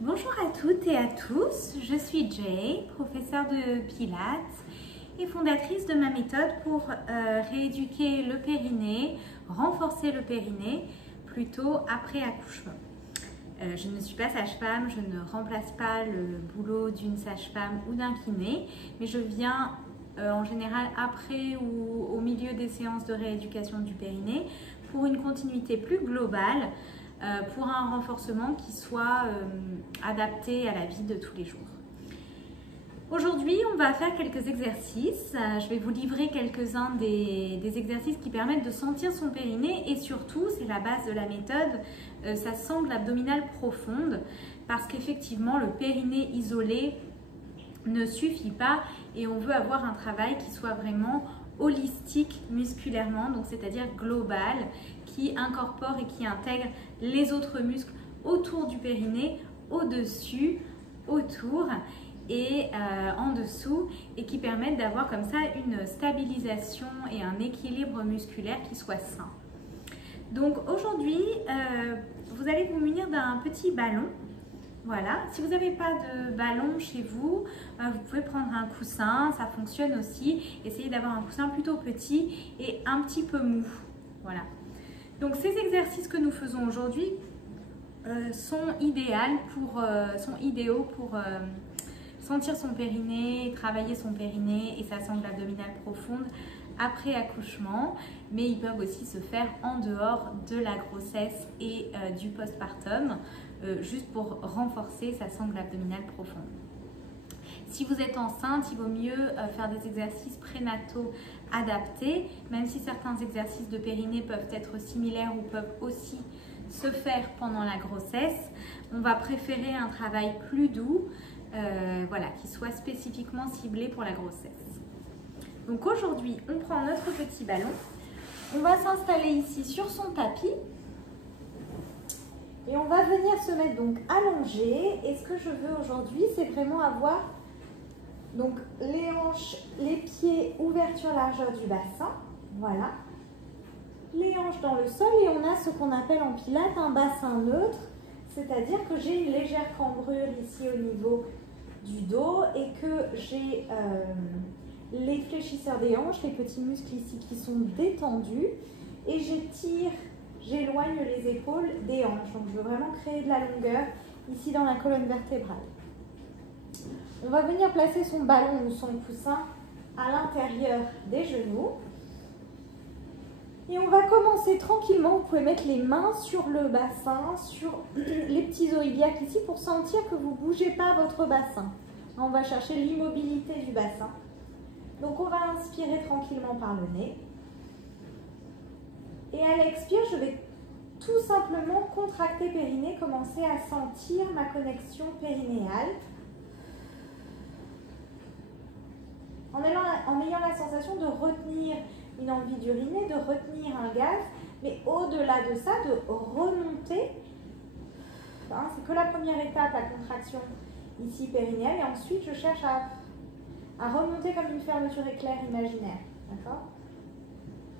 Bonjour à toutes et à tous, je suis Jay, professeure de Pilates et fondatrice de ma méthode pour rééduquer le périnée, renforcer le périnée plutôt après accouchement. Je ne suis pas sage-femme, je ne remplace pas le boulot d'une sage-femme ou d'un kiné, mais je viens en général après ou au milieu des séances de rééducation du périnée pour une continuité plus globale, pour un renforcement qui soit adapté à la vie de tous les jours. Aujourd'hui, on va faire quelques exercices. Je vais vous livrer quelques-uns des exercices qui permettent de sentir son périnée et surtout, c'est la base de la méthode, ça sangle abdominale profonde parce qu'effectivement, le périnée isolé ne suffit pas et on veut avoir un travail qui soit vraiment holistique musculairement, donc c'est-à-dire global, qui incorpore et qui intègre les autres muscles autour du périnée, au-dessus, autour et en dessous, et qui permettent d'avoir comme ça une stabilisation et un équilibre musculaire qui soit sain. Donc aujourd'hui, vous allez vous munir d'un petit ballon. Voilà, si vous n'avez pas de ballon chez vous, vous pouvez prendre un coussin, ça fonctionne aussi. Essayez d'avoir un coussin plutôt petit et un petit peu mou. Voilà. Donc ces exercices que nous faisons aujourd'hui sont idéaux pour sentir son périnée, travailler son périnée et sa sangle abdominale profonde après accouchement, mais ils peuvent aussi se faire en dehors de la grossesse et du postpartum, juste pour renforcer sa sangle abdominale profonde. Si vous êtes enceinte, il vaut mieux faire des exercices prénataux adaptés, même si certains exercices de périnée peuvent être similaires ou peuvent aussi se faire pendant la grossesse. On va préférer un travail plus doux, voilà, qui soit spécifiquement ciblé pour la grossesse. Donc aujourd'hui, on prend notre petit ballon, on va s'installer ici sur son tapis et on va venir se mettre donc allongé. Et ce que je veux aujourd'hui, c'est vraiment avoir donc les hanches, les pieds, ouverture largeur du bassin, voilà. Les hanches dans le sol et on a ce qu'on appelle en pilates un bassin neutre, c'est-à-dire que j'ai une légère cambrure ici au niveau du dos et que j'ai les fléchisseurs des hanches, les petits muscles ici qui sont détendus et j'étire, j'éloigne les épaules des hanches. Donc je veux vraiment créer de la longueur ici dans la colonne vertébrale. On va venir placer son ballon ou son coussin à l'intérieur des genoux. Et on va commencer tranquillement. Vous pouvez mettre les mains sur le bassin, sur les petits os iliaques ici pour sentir que vous ne bougez pas votre bassin. On va chercher l'immobilité du bassin. Donc on va inspirer tranquillement par le nez. Et à l'expire, je vais tout simplement contracter périnée, commencer à sentir ma connexion périnéale. En ayant la sensation de retenir une envie d'uriner, de retenir un gaz, mais au-delà de ça, de remonter. Hein, c'est que la première étape, la contraction ici périnéale, et ensuite je cherche à remonter comme une fermeture éclair imaginaire. D'accord ?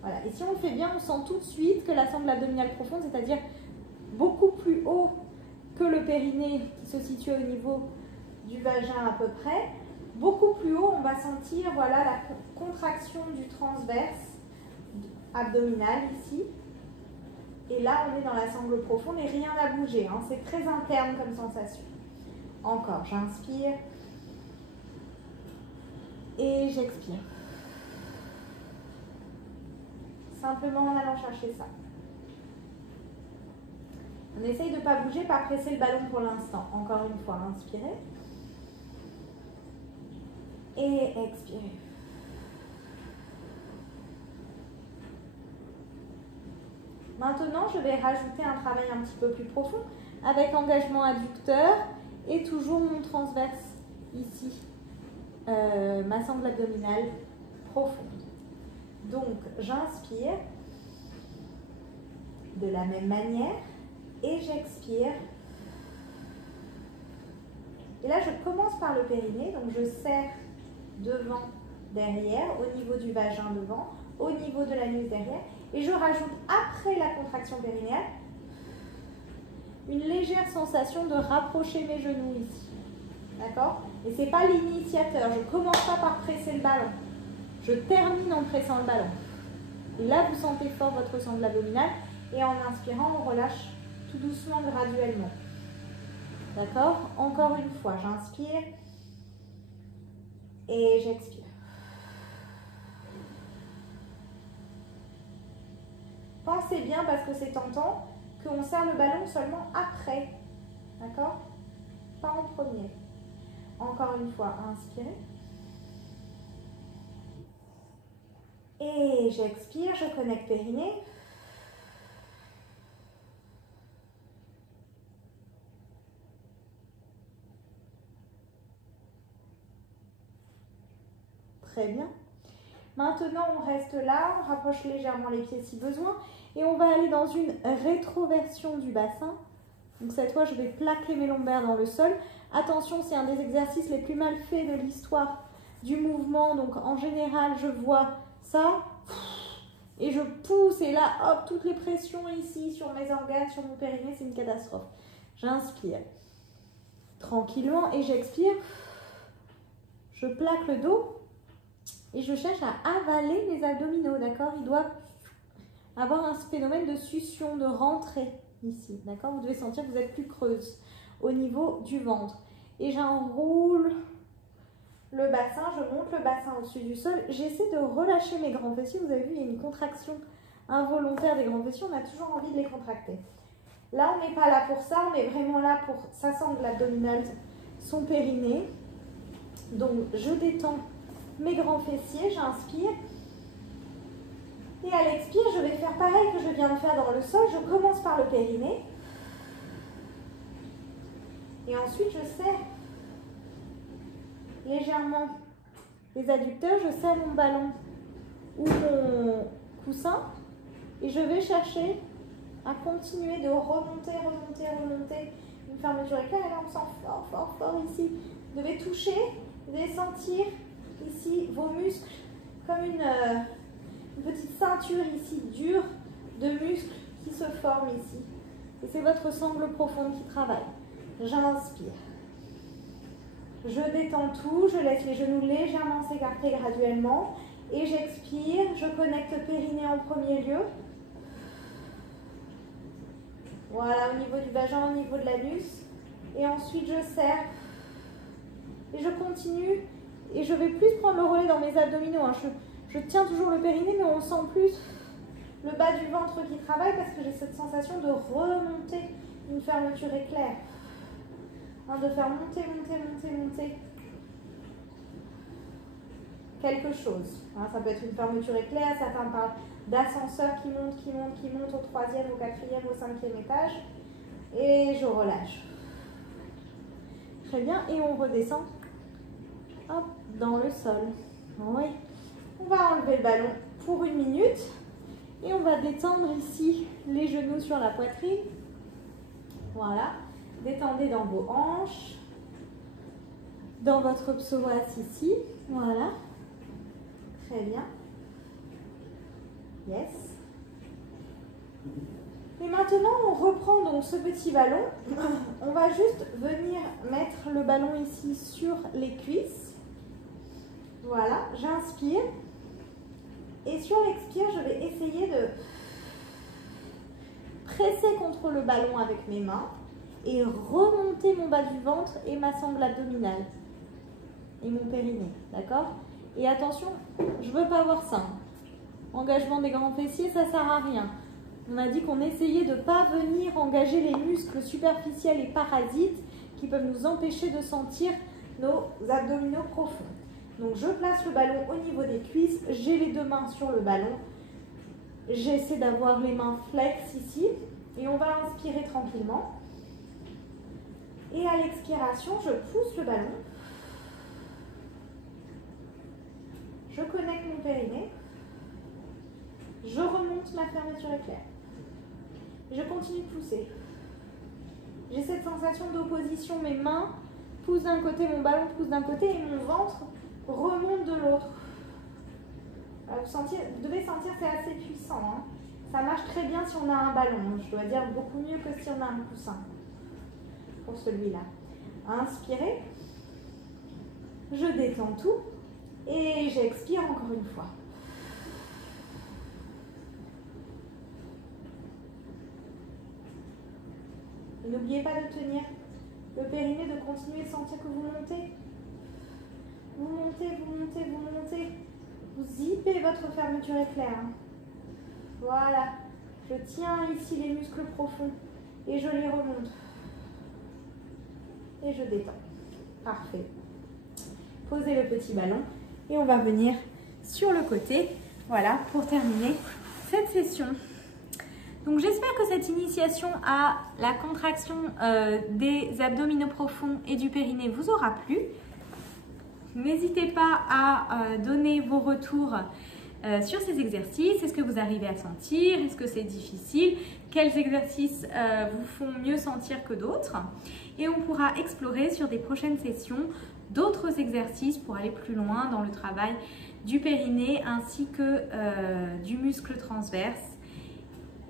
Voilà. Et si on le fait bien, on sent tout de suite que la sangle abdominale profonde, c'est-à-dire beaucoup plus haut que le périnée qui se situe au niveau du vagin à peu près, beaucoup plus haut, on va sentir voilà, la contraction du transverse abdominal ici. Et là, on est dans la sangle profonde et rien n'a bougé. Hein. C'est très interne comme sensation. Encore, j'inspire et j'expire. Simplement en allant chercher ça. On essaye de ne pas bouger, pas presser le ballon pour l'instant. Encore une fois, inspirez. Et expirez. Maintenant, je vais rajouter un travail un petit peu plus profond avec engagement adducteur et toujours mon transverse ici, ma sangle abdominale profonde. Donc, j'inspire de la même manière et j'expire. Et là, je commence par le périnée, donc je serre devant, derrière, au niveau du vagin devant, au niveau de l'anus derrière, et je rajoute après la contraction périnéale une légère sensation de rapprocher mes genoux ici. D'accord? Et ce n'est pas l'initiateur. Je ne commence pas par presser le ballon. Je termine en pressant le ballon. Et là, vous sentez fort votre sangle abdominale. Et en inspirant, on relâche tout doucement, graduellement. D'accord? Encore une fois, j'inspire et j'expire. Pensez bien, parce que c'est tentant, qu'on serre le ballon seulement après. D'accord? Pas en premier. Encore une fois, inspirez. Et j'expire, je connecte périnée. Très bien. Maintenant, on reste là, on rapproche légèrement les pieds si besoin. Et on va aller dans une rétroversion du bassin. Donc cette fois, je vais plaquer mes lombaires dans le sol. Attention, c'est un des exercices les plus mal faits de l'histoire du mouvement. Donc en général, je vois ça. Et je pousse. Et là, hop, toutes les pressions ici sur mes organes, sur mon périnée, c'est une catastrophe. J'inspire tranquillement et j'expire. Je plaque le dos. Et je cherche à avaler mes abdominaux, d'accord? Il doit avoir un phénomène de succion, de rentrée ici, d'accord? Vous devez sentir que vous êtes plus creuse au niveau du ventre. Et j'enroule le bassin, je monte le bassin au-dessus du sol. J'essaie de relâcher mes grands fessiers. Vous avez vu, il y a une contraction involontaire des grands fessiers. On a toujours envie de les contracter. Là, on n'est pas là pour ça. On est vraiment là pour sa sangle abdominale, son périnée. Donc, je détends mes grands fessiers, j'inspire. Et à l'expire, je vais faire pareil que je viens de faire dans le sol. Je commence par le périnée. Et ensuite, je serre légèrement les adducteurs. Je serre mon ballon ou mon coussin. Et je vais chercher à continuer de remonter, remonter, remonter. Une fermeture éclair. Et là, on sent fort, fort, fort ici. Vous devez toucher, vous devez sentir ici vos muscles comme une petite ceinture ici, dure, de muscles qui se forment ici. Et c'est votre sangle profonde qui travaille. J'inspire. Je détends tout, je laisse les genoux légèrement s'écarter graduellement. Et j'expire, je connecte périnée en premier lieu. Voilà, au niveau du vagin, au niveau de l'anus. Et ensuite, je serre. Et je continue. Et je vais plus prendre le relais dans mes abdominaux. Hein. Je tiens toujours le périnée, mais on sent plus le bas du ventre qui travaille parce que j'ai cette sensation de remonter une fermeture éclair. Hein, de faire monter, monter, monter, monter quelque chose. Hein, ça peut être une fermeture éclair, certains parlent d'ascenseur qui monte, qui monte, qui monte au 3e, au 4e, au 5e étage. Et je relâche. Très bien, et on redescend. Hop, dans le sol. Oui. On va enlever le ballon pour 1 minute. Et on va détendre ici les genoux sur la poitrine. Voilà. Détendez dans vos hanches. Dans votre psoas ici. Voilà. Très bien. Yes. Et maintenant, on reprend donc ce petit ballon. On va juste venir mettre le ballon ici sur les cuisses. Voilà, j'inspire. Et sur l'expire, je vais essayer de presser contre le ballon avec mes mains et remonter mon bas du ventre et ma sangle abdominale et mon périnée, d'accord? Et attention, je ne veux pas avoir ça. Engagement des grands fessiers, ça ne sert à rien. On a dit qu'on essayait de ne pas venir engager les muscles superficiels et parasites qui peuvent nous empêcher de sentir nos abdominaux profonds. Donc je place le ballon au niveau des cuisses, j'ai les 2 mains sur le ballon. J'essaie d'avoir les mains flex ici et on va inspirer tranquillement. Et à l'expiration, je pousse le ballon. Je connecte mon périnée. Je remonte ma fermeture éclair. Je continue de pousser. J'ai cette sensation d'opposition. Mes mains poussent d'un côté, mon ballon pousse d'un côté et mon ventre remonte de l'autre. Vous devez sentir que c'est assez puissant. Hein. Ça marche très bien si on a un ballon. Je dois dire beaucoup mieux que si on a un coussin. celui-là. Inspirez. Je détends tout. Et j'expire encore une fois. N'oubliez pas de tenir le périnée, de continuer de sentir que vous montez. Vous montez, vous montez, vous montez. Vous zippez votre fermeture éclair. Voilà. Je tiens ici les muscles profonds et je les remonte. Et je détends. Parfait. Posez le petit ballon et on va venir sur le côté. Voilà, pour terminer cette session. Donc j'espère que cette initiation à la contraction des abdominaux profonds et du périnée vous aura plu. N'hésitez pas à donner vos retours sur ces exercices. Est-ce que vous arrivez à sentir? Est-ce que c'est difficile? Quels exercices vous font mieux sentir que d'autres? Et on pourra explorer sur des prochaines sessions d'autres exercices pour aller plus loin dans le travail du périnée ainsi que du muscle transverse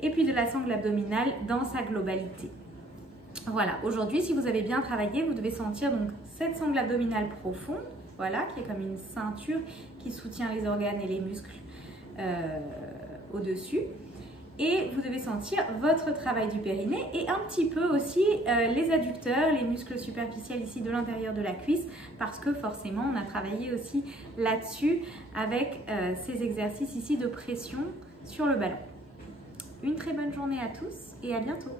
et puis de la sangle abdominale dans sa globalité. Voilà, aujourd'hui, si vous avez bien travaillé, vous devez sentir donc cette sangle abdominale profonde, voilà, qui est comme une ceinture qui soutient les organes et les muscles au-dessus. Et vous devez sentir votre travail du périnée et un petit peu aussi les adducteurs, les muscles superficiels ici de l'intérieur de la cuisse, parce que forcément on a travaillé aussi là-dessus avec ces exercices ici de pression sur le ballon. Une très bonne journée à tous et à bientôt.